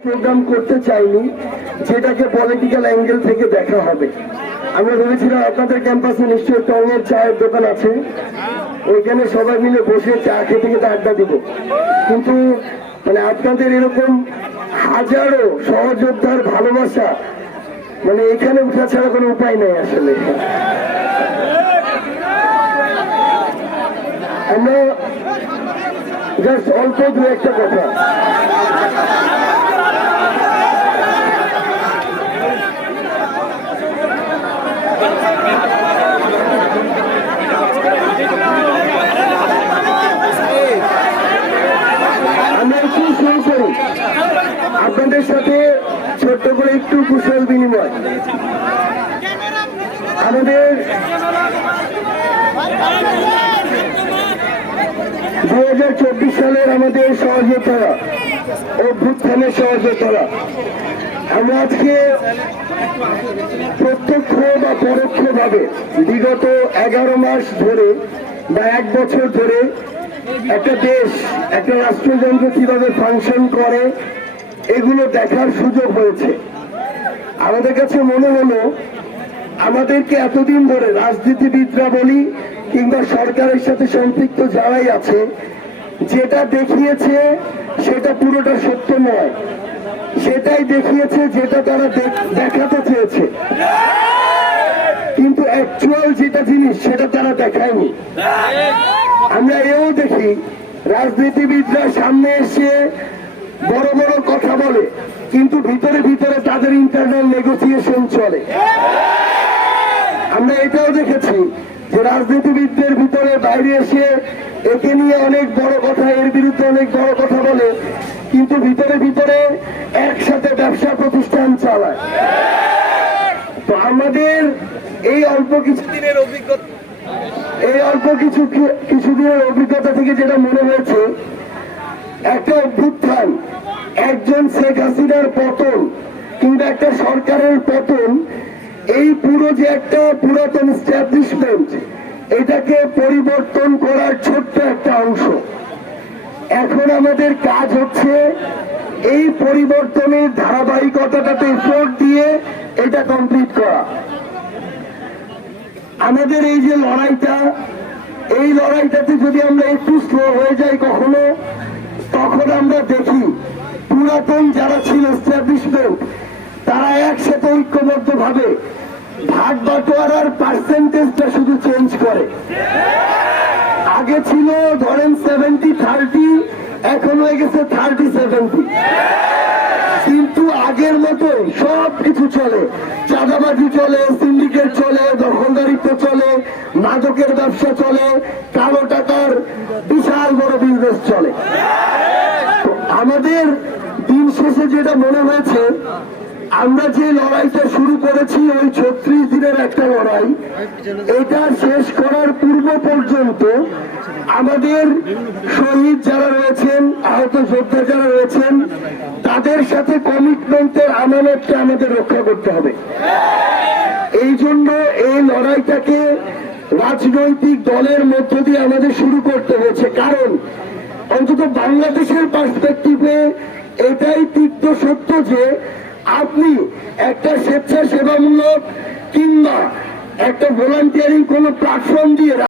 Programme করতে চাইনি, যেটাকে পলিটিক্যাল অ্যাঙ্গেল থেকে দেখা হবে। আমরা ভেবেছিলাম আপনাদের ক্যাম্পাসে নিশ্চয়ই টঙের চায়ের দোকান আছে, ওইখানে সবাই মিলে বসে চা খেতে খেতে আড্ডা দিব, কিন্তু মানে আপনাদের এরকম হাজারো সহযোদ্ধার ভালোবাসা মানে এখানে উঠা ছাড়া কোনো উপায় নেই। আসলে আমরা জাস্ট অল্প দু একটা কথা আপনাদের সাথে ছোট্ট করে একটু কুশল বিনিময়। আমাদের 2024 সালের আমাদের সহযোদ্ধারা, অভ্যুত্থানের সহযোদ্ধারা, আমরা আজকে প্রত্যক্ষ বা পরোক্ষ ভাবে বিগত 11 মাস ধরে বা 1 বছর ধরে একটা দেশ, একটা রাষ্ট্রযন্ত্র কিভাবে ফাংশন করে এগুলো দেখার সুযোগ হয়েছে। আমাদের কাছে মনে হলো আমাদেরকে এতদিন ধরে রাজনীতিবিদরা বলি কিংবা সরকারের সাথে সম্পৃক্ত যারাই আছে, যেটা দেখিয়েছে সেটা পুরোটা সত্য নয়, সেটাই দেখিয়েছে যেটা তারা দেখাতে চেয়েছে, কিন্তু অ্যাকচুয়াল যেটা জিনিস সেটা তারা দেখায়নি। আমরা এও দেখি রাজনীতিবিদরা সামনে এসে বড় বড় কথা বলে, কিন্তু ভিতরে ভিতরে তাদের ইন্টারনাল নেগোসিয়েশন চলে। আমরা এটাও দেখেছি যে রাজনীতিবিদদের ভিতরে বাইরে এসে একে নিয়ে অনেক বড় কথা, এর বিরুদ্ধে অনেক বড় কথা বলে, কিন্তু ভিতরে ভিতরে একসাথে ব্যবসা প্রতিষ্ঠান চালায়। তো আমাদের এই অল্প কিছুদিনের অভিজ্ঞতা থেকে যেটা মনে হয়েছে, একটা অভ্যুত্থান, একজন শেখ হাসিনার পতন কিংবা একটা সরকারের পতন, এই পুরো যে একটা পুরাতন এস্টাবলিশমেন্ট, এটাকে পরিবর্তন করার ছোট্ট একটা অংশ। এখন আমাদের কাজ হচ্ছে এই পরিবর্তনের ধারাবাহিকতাটাতে এফোর্ট দিয়ে এটা কমপ্লিট করা। আমাদের এই যে লড়াইটা, এই লড়াইটাতে যদি আমরা একটু স্লো হয়ে যাই কখনো, তখন আমরা দেখি পুরাতন যারা ছিল এস্টাবলিশমেন্ট, তারা একসাথে ঐক্যবদ্ধ ভাবে ভাগ বাটোয়ারার পার্সেন্টেজটা শুধু চেঞ্জ করে। আগে ছিল ধরেন 70-30, এখন হয়ে গেছে 30-70, কিন্তু আগের মতো সব কিছু চলে, চাঁদাবাজি চলে, সিন্ডিকেট চলে, দখলদারিত্ব চলে, মাদকের ব্যবসা চলে, কালো টাকার বিশাল বড় বিজনেস চলে। আমাদের দিন শেষে যেটা মনে হয়েছে, আমরা যে লড়াইটা শুরু করেছি ওই 36 দিনের একটা লড়াই, এটা শেষ করার পূর্ব পর্যন্ত আমাদের শহীদ যারা রয়েছেন, আহত যোদ্ধা যারা রয়েছেন, তাদের সাথে কমিটমেন্টের আমানতটা আমাদের রক্ষা করতে হবে। এই জন্য এই লড়াইটাকে রাজনৈতিক দলের মধ্য দিয়ে আমাদের শুরু করতে হয়েছে, কারণ অন্তত বাংলাদেশের পার্সপেক্টিভে এটাই তিক্ত সত্য যে আপনি একটা স্বেচ্ছাসেবামূলক কিংবা একটা ভলান্টিয়ারিং কোন প্ল্যাটফর্ম দিয়ে